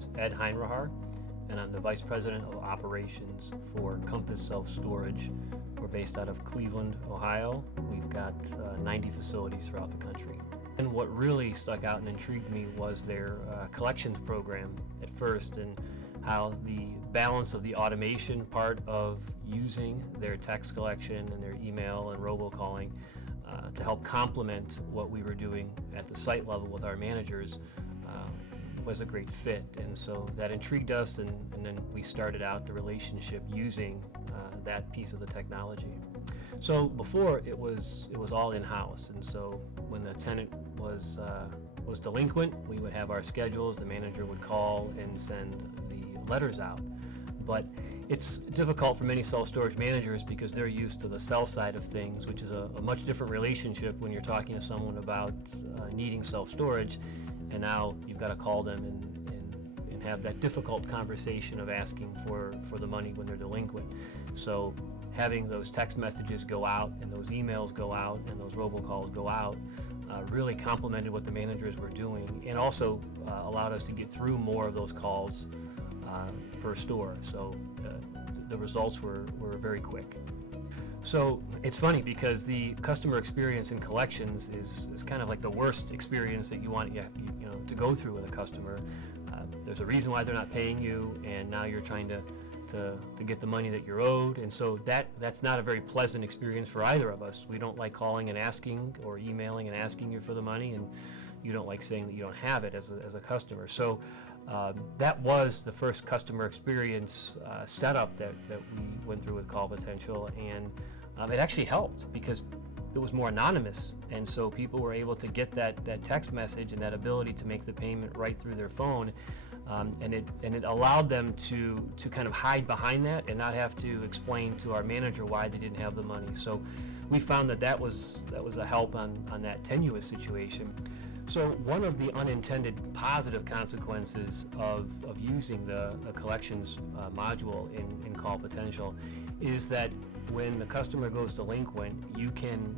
name's Ed Heinrihar, and I'm the Vice President of Operations for Compass Self-Storage. We're based out of Cleveland, Ohio. We've got 90 facilities throughout the country. And what really stuck out and intrigued me was their collections program at first, and how the balance of the automation part of using their text collection and their email and robocalling to help complement what we were doing at the site level with our managers was a great fit. And so that intrigued us, and then we started out the relationship using that piece of the technology. So before, it was all in-house, and so when the tenant was delinquent, we would have our schedules, the manager would call and send the letters out. But it's difficult for many self-storage managers because they're used to the sell side of things, which is a much different relationship when you're talking to someone about needing self-storage, and now you've got to call them and have that difficult conversation of asking for the money when they're delinquent. So having those text messages go out and those emails go out and those robocalls go out really complemented what the managers were doing, and also allowed us to get through more of those calls per store. So the results were very quick. So it's funny because the customer experience in collections is kind of like the worst experience that you want to go through with a customer. There's a reason why they're not paying you, and now you're trying to get the money that you're owed, and so that's not a very pleasant experience for either of us. We don't like calling and asking, or emailing and asking you for the money, and you don't like saying that you don't have it as a customer. So that was the first customer experience setup that we went through with Call Potential, and it actually helped because it was more anonymous, and so people were able to get that text message and that ability to make the payment right through their phone. And it allowed them to kind of hide behind that and not have to explain to our manager why they didn't have the money. So we found that was a help on that tenuous situation. So one of the unintended positive consequences of using the collections module in Call Potential is that when the customer goes delinquent, you can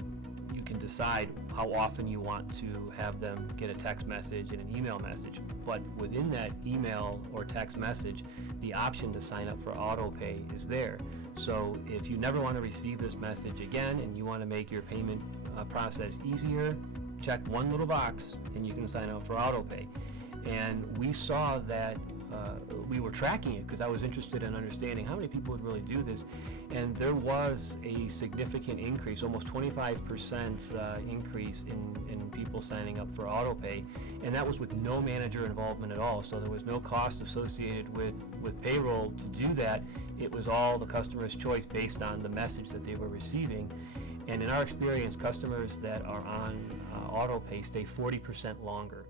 decide how often you want to have them get a text message and an email message. But within that email or text message, the option to sign up for auto pay is there. So if you never want to receive this message again and you want to make your payment process easier, check one little box and you can sign up for auto pay. And we saw that we were tracking it because I was interested in understanding how many people would really do this, and there was a significant increase, almost 25% increase in people signing up for auto pay, and that was with no manager involvement at all. So there was no cost associated with payroll to do that. It was all the customer's choice based on the message that they were receiving. And in our experience, customers that are on auto pay stay 40% longer.